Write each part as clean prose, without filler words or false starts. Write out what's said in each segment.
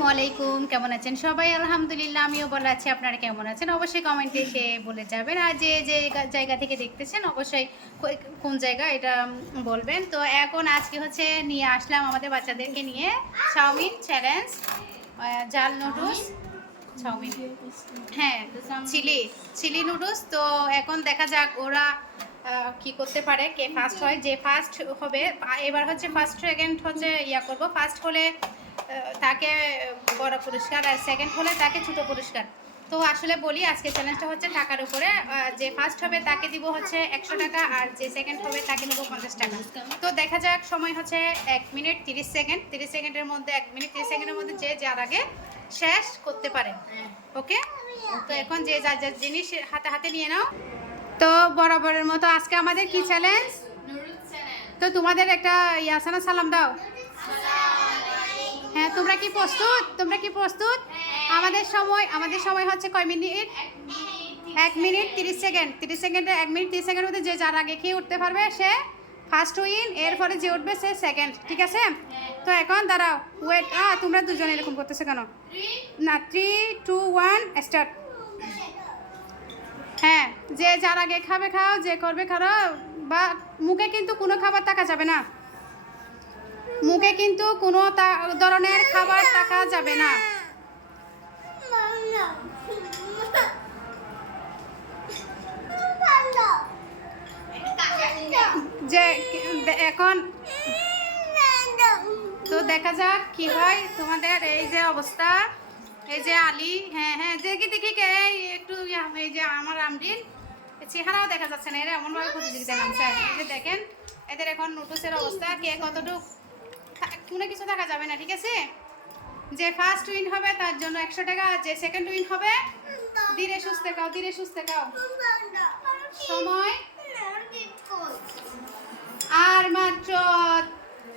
আসসালামু আলাইকুম, কেমন আছেন সবাই? আলহামদুলিল্লাহ, আমিও ভালো আছি। আপনারা কেমন আছেন অবশ্যই কমেন্টে এসে বলে যাবেন। আর যে যে জায়গা থেকে দেখতেছেন অবশ্যই কোন জায়গা এটা বলবেন। তো এখন আজকে হচ্ছে নিয়ে আসলাম আমাদের বাচ্চাদেরকে নিয়ে চাউমিন চ্যালেঞ্জ, জাল নুডলস, চাউমিন, হ্যাঁ, চিলি নুডলস। তো এখন দেখা যাক ওরা কি করতে পারে, কে ফার্স্ট হয়। যে ফার্স্ট হবে এবার হচ্ছে ফার্স্ট সেকেন্ড হচ্ছে করব। ফার্স্ট হলে তাকে বড় পুরস্কার, আর সেকেন্ড হলে তাকে ছোট পুরস্কার। তো আসলে বলি, আজকে চ্যালেঞ্জটা হচ্ছে টাকার উপরে। যে ফার্স্ট হবে তাকে দিব হচ্ছে 100 টাকা, আর যে সেকেন্ড হবে তাকে দেবো 50 টাকা। তো দেখা যাক, সময় হচ্ছে 1 মিনিট 30 সেকেন্ড। 30 সেকেন্ডের মধ্যে 1 মিনিট 30 সেকেন্ডের মধ্যে যে যার আগে শেষ করতে পারে। ওকে, তো এখন যে যার যার জিনিস হাতে হাতে নিয়ে নাও। তো বরাবরের মতো আজকে আমাদের কি চ্যালেঞ্জ? তো তোমাদের একটা ইয়াসানা সালাম দাও। হ্যাঁ, তোমরা কি প্রস্তুত? আমাদের সময় হচ্ছে কয় মিনিট? 1 minute 30 second. 30 সেকেন্ডে 1 মিনিট 30 সেকেন্ডের মধ্যে যে যার আগে খেয়ে উঠতে পারবে সে ফার্স্ট উইন, এরপরে যে উঠবে সে সেকেন্ড। ঠিক আছে? তো এখন দাঁড়াও, ওয়েট। তোমরা দুজন এরকম করতেছো কেন? না, 3 2 1 স্টার্ট। হ্যাঁ, যে যার আগে খাবে খাও, যে করবে খাও। বা মুখে কিন্তু কোনো খাবার থাকা যাবে না, মুখে কিন্তু কোনো ধরনের খাবার থাকা যাবে না। যে এখন তো দেখা যাক কি হয় তোমাদের। এই যে অবস্থা, এই যে আলী, হ্যাঁ হ্যাঁ, দেখি দেখি কে একটু এই যে আমার আমরিন চেহারাও দেখা যাচ্ছে না, এরা এমনভাবে প্রতিযোগিতা নামছে। এই যে দেখেন এদের এখন নুডলসের অবস্থা, কে কতটুকু, কোনো কিছু থাকা যাবে না। ঠিক আছে? যে ফার্স্ট উইন হবে তার জন্য 100 টাকা, যে সেকেন্ড উইন হবে ধীরে সুস্থে খাও, ধীরে সুস্থে খাও। সময় আর মাত্র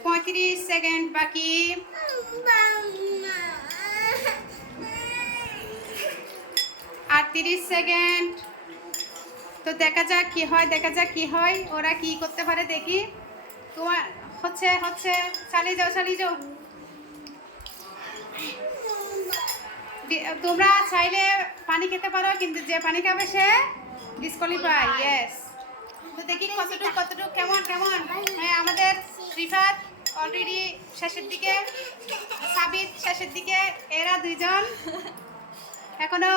35 সেকেন্ড বাকি। আর 30 সেকেন্ড। তো দেখা যাক কি হয়, দেখা যাক কি হয়, ওরা কি করতে পারে দেখি। তোমার হচ্ছে হচ্ছে চালিয়ে যাও, চালিয়ে যাও। তোমরা চাইলে পানি খেতে পারো, কিন্তু যে পানি খাবে সে ডিসকোয়ালিফাই। ইয়েস। তো দেখি কতটুকু কেমন কেমন। হ্যাঁ, আমাদের রিফাত অলরেডি শেষের দিকে, সাবিত শেষের দিকে, এরা দুইজন এখনো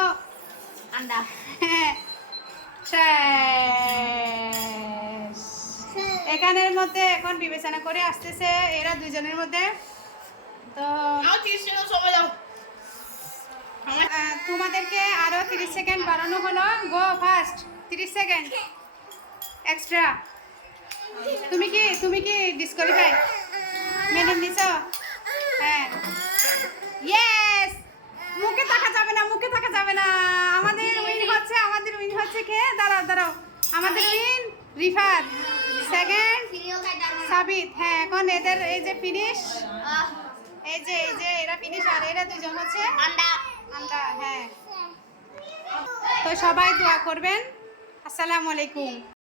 আন্ডা। হ্যাঁ, শেষ। এখানের মধ্যে এখন বিবেচনা করে আসতেছে এরা দুইজনের মধ্যে। তো তোমাদেরকে আরো 30 সেকেন্ড বাড়ানো হলো। গো ফার্স্ট, 30 সেকেন্ড এক্সট্রা। তুমি কি ডিসকোয়ালিফাই মেনে নিছো? হ্যাঁ, ইয়েস। মুখে থাকা যাবে না, মুখে থাকা যাবে না। আমাদের উইন হচ্ছে কে? দাঁড়াও দাঁড়াও, আমাদের উইন রিফাত, সেকেন্ড সাবিত। হ্যাঁ, এখন এদের এই যে ফিনিশ, এই যে এরা ফিনিশ, আর এরা দুজন হচ্ছে আন্ডা। হ্যাঁ, তো সবাই দোয়া করবেন। আসসালামু আলাইকুম।